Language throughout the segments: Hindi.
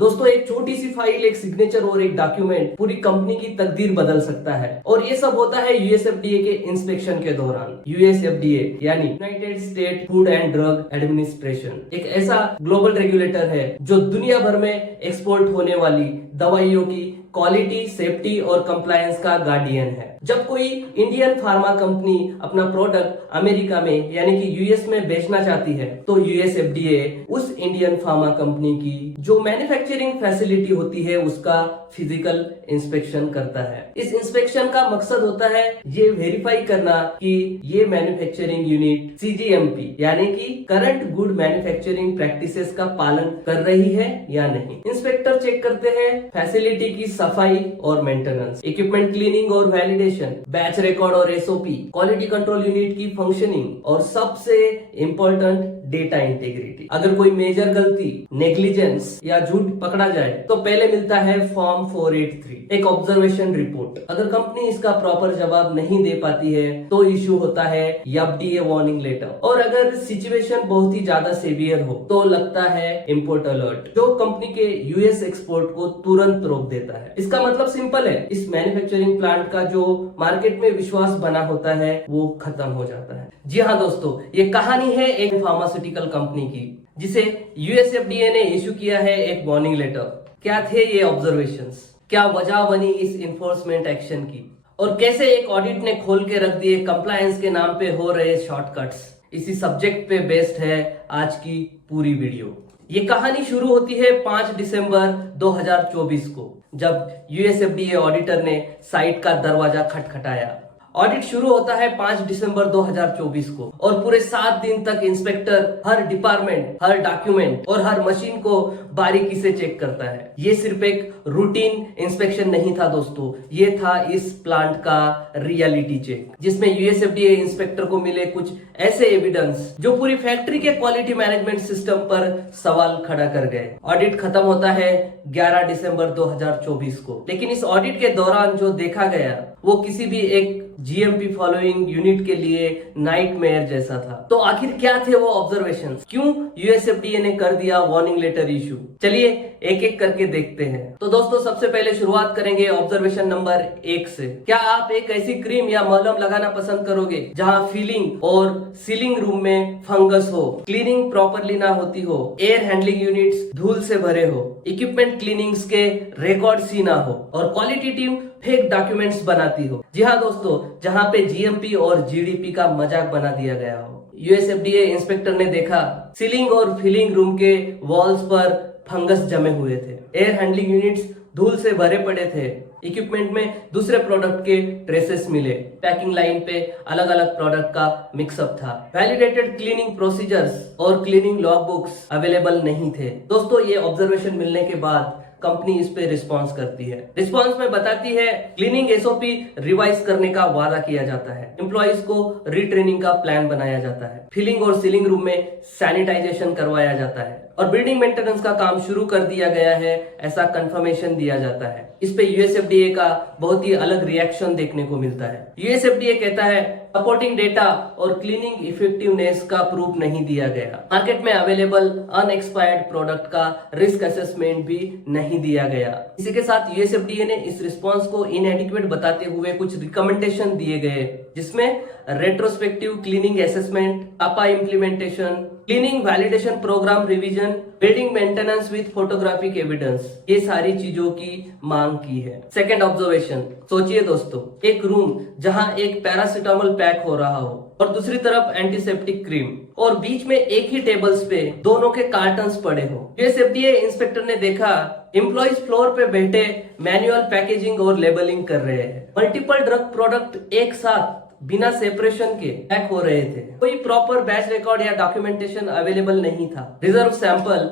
दोस्तों एक छोटी सी फाइल, एक सिग्नेचर और एक डॉक्यूमेंट पूरी कंपनी की तकदीर बदल सकता है। और ये सब होता है यूएसएफडीए के इंस्पेक्शन के दौरान। यूएसएफडीए यानी United state food and drug administration एक ऐसा ग्लोबल रेगुलेटर है जो दुनिया भर में एक्सपोर्ट होने वाली दवाइयों की क्वालिटी, सेफ्टी और कंप्लायंस का गार्डियन है। जब कोई इंडियन फार्मा कंपनी अपना प्रोडक्ट अमेरिका में यानी कि यूएस में बेचना चाहती है तो यूएसएफडीए उस इंडियन फार्मा कंपनी की जो मैन्युफैक्चरिंग फैसिलिटी होती है उसका फिजिकल इंस्पेक्शन करता है। इस इंस्पेक्शन का मकसद होता है ये वेरीफाई करना कि ये मैन्युफैक्चरिंग यूनिट सीजीएमपी यानी कि करंट गुड मैन्युफैक्चरिंग प्रैक्टिसेस का पालन कर रही है या नहीं। इंस्पेक्टर चेक करते हैं फैसिलिटी की सफाई और मेंटेनेंस, इक्विपमेंट क्लीनिंग और वैलिडेशन, बैच रिकॉर्ड और एसओपी, क्वालिटी कंट्रोल यूनिट की फंक्शनिंग और सबसे इंपॉर्टेंट डेटा इंटीग्रिटी। अगर कोई मेजर गलती, नेग्लिजेंस या झूठ पकड़ा जाए तो पहले मिलता है फॉर्म 483, एक ऑब्जर्वेशन रिपोर्ट। अगर कंपनी इसका प्रॉपर जवाब नहीं दे पाती है तो इश्यू होता है एफडीए वार्निंग लेटर। और अगर सिचुएशन बहुत ही ज्यादा सीवियर हो तो लगता है इंपोर्ट अलर्ट, जो कंपनी के यूएस एक्सपोर्ट को तुरंत रोक देता है। इसका मतलब सिंपल है, इस मैन्युफैक्चरिंग प्लांट का जो मार्केट में विश्वास बना होता है वो खत्म हो जाता है। जी हाँ दोस्तों, ये कहानी है एक फार्मास्यूटिकल कंपनी की जिसे यूएसएफडीए ने इश्यू किया है एक वार्निंग लेटर। क्या थे ये ऑब्जर्वेशंस, क्या वजह बनी इस इन्फोर्समेंट एक्शन की, और कैसे एक ऑडिट ने खोल के रख दिए कंप्लायंस के नाम पे हो रहे शॉर्टकट्स। इसी सब्जेक्ट पे बेस्ड है आज की पूरी वीडियो। ये कहानी शुरू होती है 5 दिसंबर 2024 को, जब यूएसएफडीए ऑडिटर ने साइट का दरवाजा खटखटाया। ऑडिट शुरू होता है 5 दिसंबर 2024 को और पूरे 7 दिन तक इंस्पेक्टर हर डिपार्टमेंट, हर डॉक्यूमेंट और हर मशीन को बारीकी से चेक करता है। ये सिर्फ एक रूटीन इंस्पेक्शन नहीं था दोस्तों, ये था इस प्लांट का रियलिटी चेक, जिसमें यूएसएफडीए इंस्पेक्टर को मिले कुछ ऐसे एविडेंस जो पूरी फैक्ट्री के क्वालिटी मैनेजमेंट सिस्टम पर सवाल खड़ा कर गए। ऑडिट खत्म होता है 11 दिसंबर 2024 को, लेकिन इस ऑडिट के दौरान जो देखा गया वो किसी भी एक जीएमपी फॉलोइंग यूनिट के लिए नाइटमेयर जैसा था। तो आखिर क्या थे वो ऑब्जर्वेशंस, क्यों यूएसएफडीए ने कर दिया वार्निंग लेटर इशू? चलिए एक एक करके देखते हैं। तो दोस्तों सबसे पहले शुरुआत करेंगे ऑब्जर्वेशन नंबर 1 से। क्या आप एक ऐसी क्रीम या मलहम लगाना पसंद करोगे जहां फीलिंग और सीलिंग रूम में फंगस हो, क्लीनिंग प्रॉपरली ना होती हो, एयर हैंडलिंग यूनिट्स धूल से भरे हो, इक्विपमेंट क्लीनिंग्स के रिकॉर्ड्स ही ना हो और क्वालिटी टीम फेक डॉक्यूमेंट्स बनाती हो? जी हाँ दोस्तों, जहां पे जीएमपी और जीडीपी का मजाक बना दिया गया हो। यूएसएफडीए इंस्पेक्टर ने देखा सीलिंग और फिलिंग रूम के वॉल्स पर फंगस जमे हुए थे, एयर हैंडलिंग यूनिट्स धूल से भरे पड़े थे, इक्विपमेंट में दूसरे प्रोडक्ट के ट्रेसेस मिले, पैकिंग लाइन पे अलग अलग प्रोडक्ट का मिक्सअप था, वैलिडेटेड क्लीनिंग प्रोसीजर्स और क्लीनिंग लॉग बुक्स अवेलेबल नहीं थे। दोस्तों ये ऑब्जर्वेशन मिलने के बाद कंपनी इस पे रिस्पॉन्स करती है। रिस्पॉन्स में बताती है क्लीनिंग एसओपी रिवाइज करने का वादा किया जाता है, एम्प्लॉइज को रीट्रेनिंग का प्लान बनाया जाता है, फिलिंग और सीलिंग रूम में सैनिटाइजेशन करवाया जाता है और बिल्डिंग मेंटेनेंस का काम शुरू कर दिया गया है, ऐसा कंफर्मेशन दिया जाता है। इस पे यूएसएफडीए का बहुत ही अलग रिएक्शन देखने को मिलता है। यूएसएफडीए कहता है सपोर्टिंग डेटा और क्लीनिंग इफेक्टिवनेस का प्रूफ नहीं दिया गया, मार्केट में अवेलेबल अनएक्सपायर्ड प्रोडक्ट का रिस्क असेसमेंट भी नहीं दिया गया। इसी के साथ यूएसएफडीए ने इस रिस्पॉन्स को इनएडिक्वेट बताते हुए कुछ रिकमेंडेशन दिए गए, जिसमें retrospective cleaning assessment, APA implementation, cleaning validation program revision, building maintenance with photographic evidence, ये सारी चीजों की मांग की है। सेकंड ऑब्जर्वेशन, सोचिए दोस्तों, एक रूम जहां एक पैरासिटामोल पैक हो रहा हो और दूसरी तरफ एंटीसेप्टिक क्रीम और बीच में एक ही टेबल्स पे दोनों के कार्टन्स पड़े हो। यूएसएफडीए इंस्पेक्टर ने देखा एम्प्लॉइज फ्लोर पे बैठे मैनुअल पैकेजिंग और लेबलिंग कर रहे हैं, मल्टीपल ड्रग प्रोडक्ट एक साथ बिना सेपरेशन के पैक हो रहे थे, कोई प्रॉपर बैच रिकॉर्ड या डॉक्यूमेंटेशन अवेलेबल नहीं था, रिजर्व सैंपल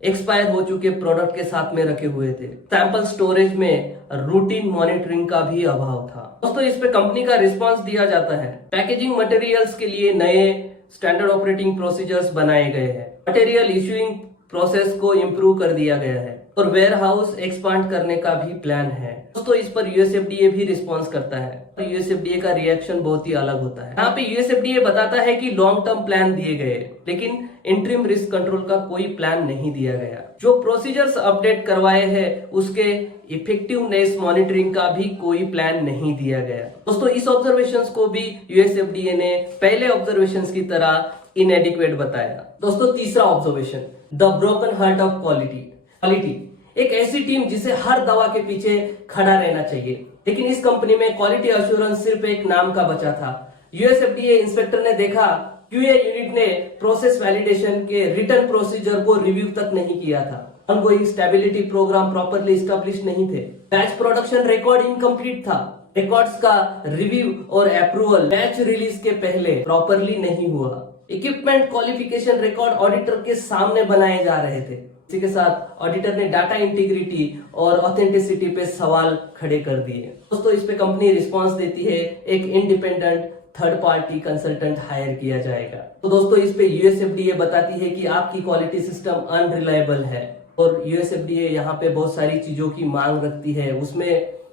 एक्सपायर हो चुके प्रोडक्ट के साथ में रखे हुए थे, सैंपल स्टोरेज में रूटीन मॉनिटरिंग का भी अभाव था। दोस्तों इस पे कंपनी का रिस्पांस दिया जाता है, पैकेजिंग मटेरियल्स के लिए नए स्टैंडर्ड ऑपरेटिंग प्रोसीजर्स बनाए गए हैं, मटेरियल इश्यूइंग प्रोसेस को इम्प्रूव कर दिया गया है और वेयर हाउस एक्सपांड करने का भी प्लान है। दोस्तों इस पर यूएसएफडीए भी रिस्पॉन्स करता है। यूएसएफडीए का रिएक्शन बहुत ही अलग होता है। यहाँ पे यूएसएफडीए बताता है कि लॉन्ग टर्म प्लान दिए गए, लेकिन इंटरिम रिस्क कंट्रोल का कोई प्लान नहीं दिया गया। जो प्रोसीजर्स अपडेट करवाए हैं उसके इफेक्टिवनेस मॉनिटरिंग का भी कोई प्लान नहीं दिया गया। दोस्तों इस ऑब्जर्वेशंस को भी यूएसएफडीए ने पहले ऑब्जर्वेशंस की तरह इनएडिक्वेट बताया। दोस्तों तीसरा observation, the broken heart of quality. एक ऐसी टीम जिसे हर दवा के पीछे खड़ा रहना चाहिए, लेकिन इस कंपनी में क्वालिटी अश्योरेंस सिर्फ एक नाम का बचा था। यूएसएफडीए इंस्पेक्टर ने देखा क्यूए यूनिट ने प्रोसेस वैलिडेशन के रिटर्न प्रोसीजर को रिव्यू तक नहीं किया था। Ongoing stability program properly establish नहीं थे। बैच प्रोडक्शन रिकॉर्ड इनकम्प्लीट था। रिकॉर्ड्स का रिव्यू और अप्रूवल बैच रिलीज के पहले प्रॉपर्ली नहीं हुआ। इक्विपमेंट क्वालिफिकेशन रिकॉर्ड ऑडिटर के सामने बनाए जा रहे थे। इसी के साथ ऑडिटर ने डाटा इंटीग्रिटी और ऑथेंटिसिटी पे सवाल खड़े कर दिए। दोस्तों इस पे कंपनी रिस्पांस देती है, एक independent third party consultant hire किया जाएगा। तो दोस्तों इस पे यूएसएफडीए बताती है कि आपकी क्वालिटी सिस्टम अनरिलायबल है और यूएसएफडीए यहाँ पे बहुत सारी चीजों की मांग रखती है। उसमें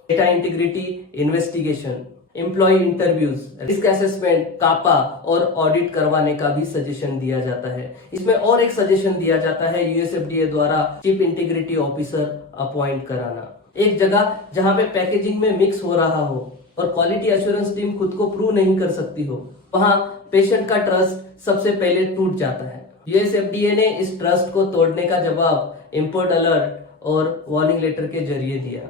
data integrity investigation, employ interviews, risk assessment, CAPA और ऑडिट करवाने का भी सजेशन दिया जाता है। इसमें और एक सजेशन दिया जाता है यूएसएफडीए द्वारा चीफ इंटीग्रिटी ऑफिसर अपॉइंट कराना। एक जगह जहां पे पैकेजिंग में मिक्स हो रहा हो और क्वालिटी एश्योरेंस टीम खुद को प्रूव नहीं कर सकती हो, वहां पेशेंट का ट्रस्ट सबसे पहले टूट जाता है। यूएसएफडीए ने इस ट्रस्ट को तोड़ने का जवाब इंपोर्ट अलर्ट और वार्निंग लेटर के जरिए दिया।